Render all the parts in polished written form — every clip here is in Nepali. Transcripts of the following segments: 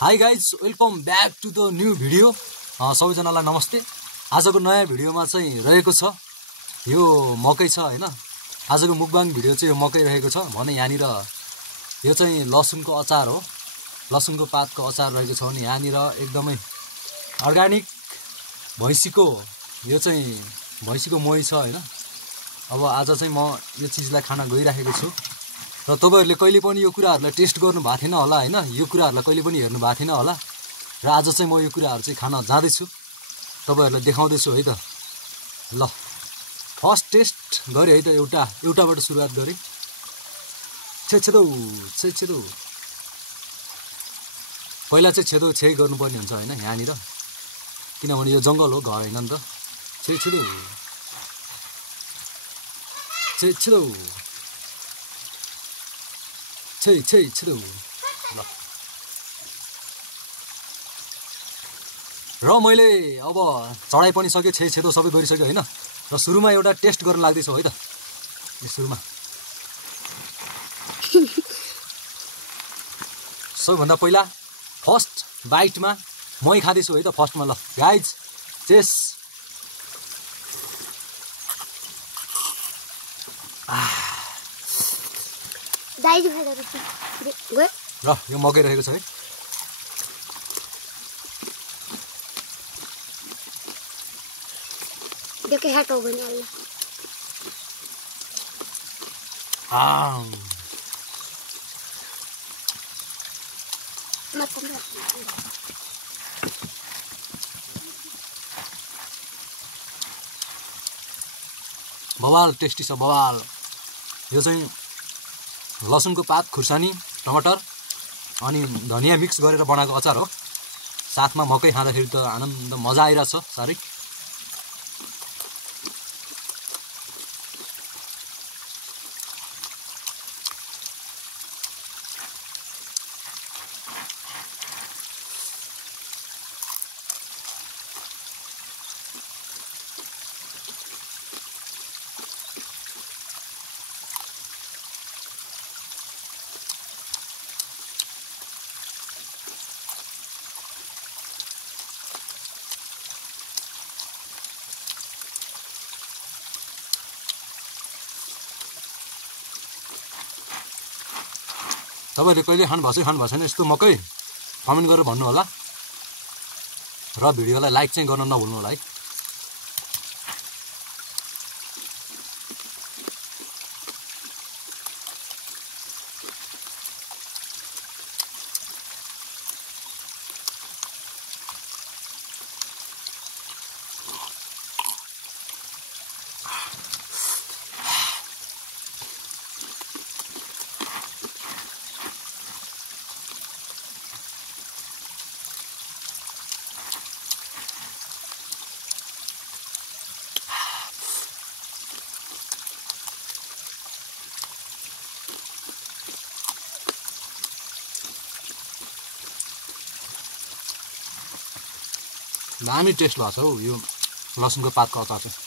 High guys welcome back to the new video. सबैजनालाई नमस्ते। आजको नयाँ भिडियोमा चाहिँ रहेको छ यो मकै छ हैन। आजको मुकबाङ भिडियो चाहिँ यो मकै रहेको छ भने यहाँनिर यो चाहिँ लसुनको अचार हो। लसुनको पातको अचार रहेको छ भने यहाँनिर एकदमै अर्गानिक भैँसीको यो चाहिँ भैँसीको मोही छ हैन। अब आज चाहिँ म यो चिजलाई खान गइराखेको छु र तपाईहरुले कहिले पनि यो कुराहरुलाई टेस्ट गर्नु भएको थिएन होला हैन। यो कुराहरुलाई कहिले पनि हेर्नु भएको थिएन होला र आज चाहिँ म यो कुराहरु चाहिँ खान जाँदै छु, तपाईहरुलाई देखाउँदै छु है त। ल फर्स्ट टेस्ट गरे है त। एउटाबाट सुरुवात गरे। छेदो पहिला चाहिँ छे गर्नुपर्ने हुन्छ हैन यहाँनिर, किनभने यो जंगल हो, घर हैन नि त। छेदो ल। र मैले अब चढाइ पनि सके, छेदो सबै गरिसके हैन। र सुरुमा एउटा टेस्ट गर्न लाग्दै छु है त। यो सुरुमा सबैभन्दा पहिला फर्स्ट बाइटमा मै खाँदै छु है त। फर्स्टमा ल गाइज चेस। र यो मकै रहेको छ है। बवाल टेस्टी छ बवाल। यो चाहिँ लसुनको पात, खुर्सानी, टमाटर अनि धनिया मिक्स गरेर बनाएको अचार हो। साथमा मकै खाँदाखेरि त आनन्द मजा आइरहेछ साह्रै। तपाईहरुले कहिले खानु भएको छैन यस्तो मकै? कमेन्ट गरेर भन्नु होला र भिडियोलाई लाइक चाहिँ गर्न नभुल्नु होला है। दामी टेस्ट भएको छ हौ यो लसुनको पातको अचार चाहिँ।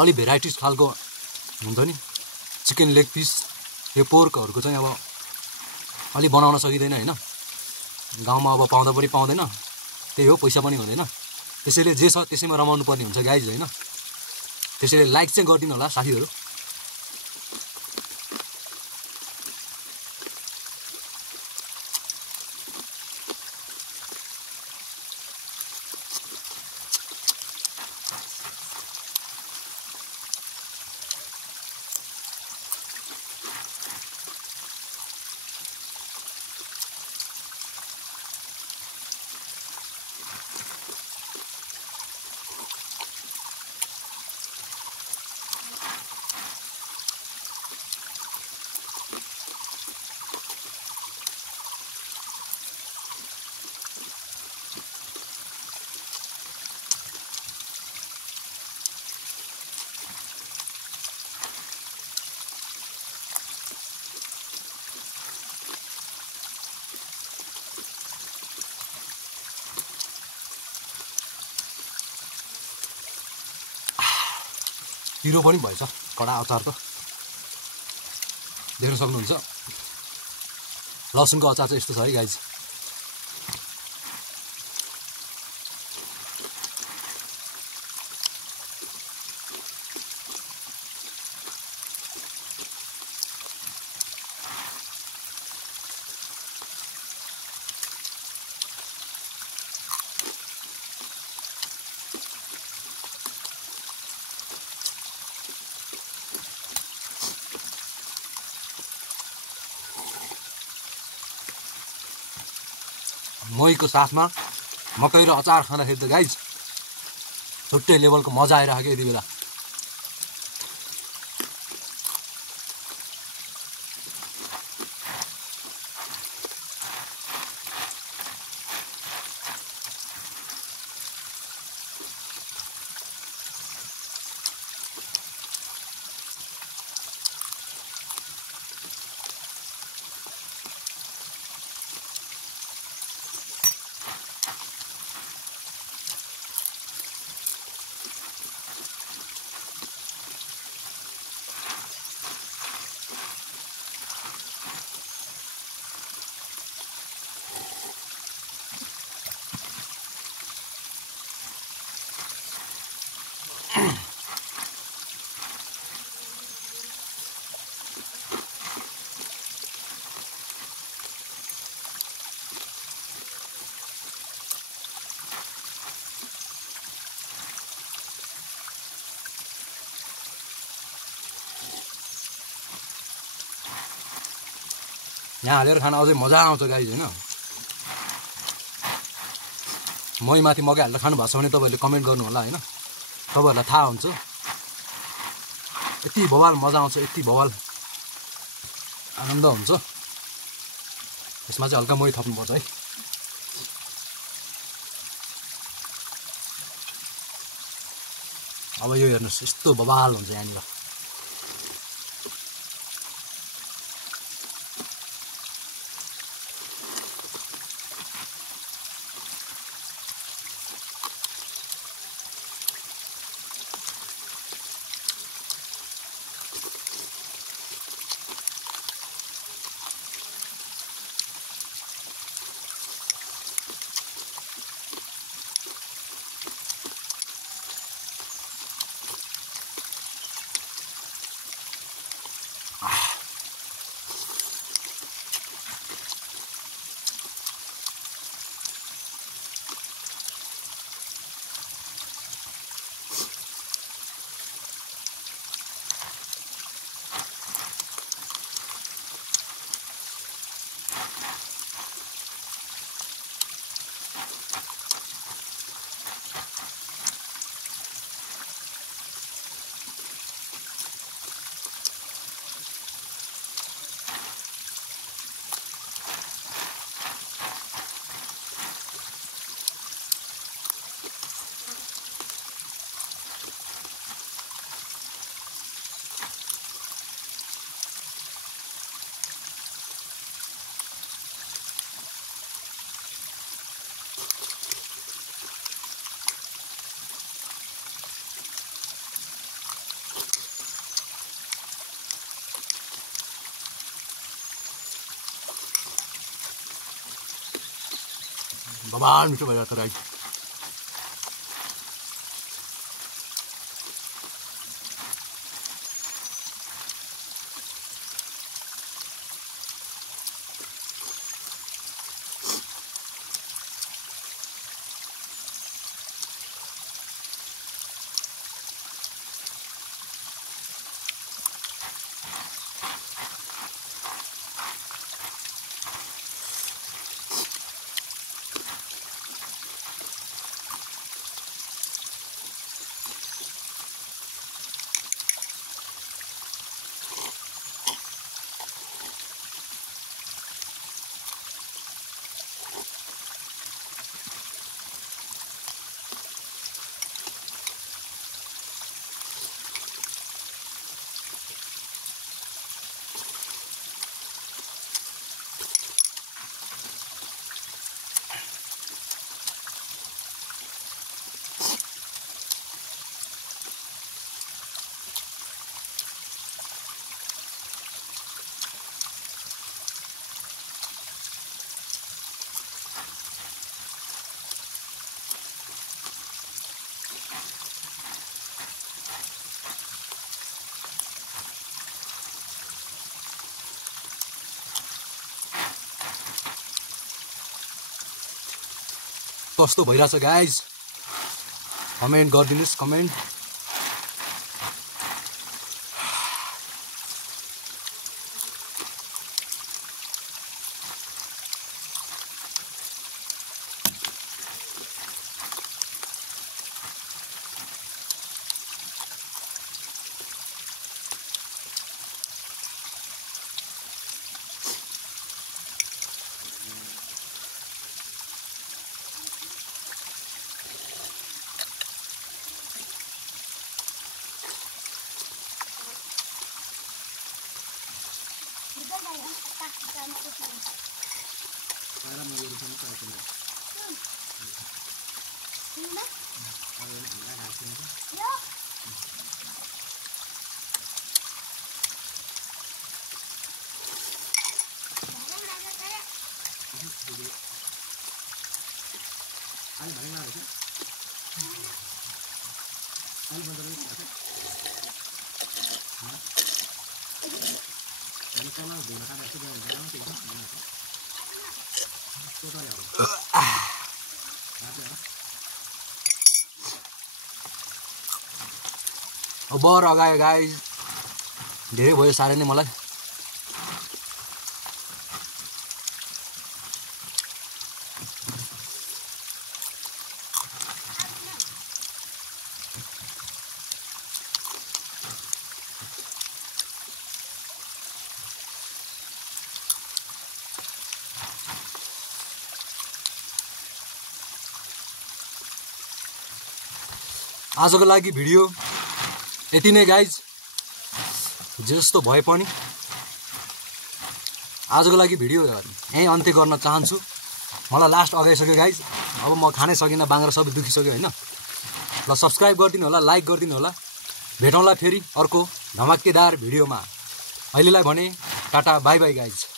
अलि भेराइटिज खालको हुन्छ नि, चिकन लेग पिस, यो पोर्कहरूको चाहिँ अब अलि बनाउन सकिँदैन हैन। गाउँमा अब पाउँदा पनि पाउँदैन, त्यही हो, पैसा पनि हुँदैन। त्यसैले जे छ त्यसैमा रमाउनु पर्ने हुन्छ गाइज हैन। त्यसैले लाइक चाहिँ गरिदिनु होला साथीहरु। पिरो पनि भएछ कडा अचार त देख्न सक्नुहुन्छ लसुनको अचार चाहिँ यस्तो छ है गाइज महीको साथमा मकै र अचार खाँदाखेरि त गाइज छुट्टै लेभलको मजा आइरहेको यति बेला यहाँ हालेर खान अझै मजा आउँछ गाइज होइन मही माथि मकै हालेर खानु भएको छ भने तपाईँहरूले कमेन्ट गर्नु होला होइन तपाईँहरूलाई थाहा हुन्छ यति बवाल मजा आउँछ यति बवाल आनन्द हुन्छ यसमा चाहिँ हल्का मही थप्नुपर्छ है अब यो हेर्नुहोस् यस्तो बवाल हुन्छ यहाँनिर बवाल मिठो भइरहेको छ गाइज कस्तो भइरहेछ गाइज कमेन्ट गरिदिनुस् कमेन्ट अब बर अगायो गाइज धेरै भयो साह्रै नै मलाई आजको लागि भिडियो यति नै गाइज जस्तो भए पनि आजको लागि भिडियो यहीँ अन्त्य गर्न चाहन्छु मलाई लास्ट अगाइसक्यो गाइज अब म खानै सकिनँ बाङ्ग्रा सबै दुखिसक्यो होइन ल सब्सक्राइब गरिदिनु होला लाइक गरिदिनु होला भेटौँला फेरि अर्को धमाकेदार भिडियोमा अहिलेलाई भने टाटा बाई बाई गाइज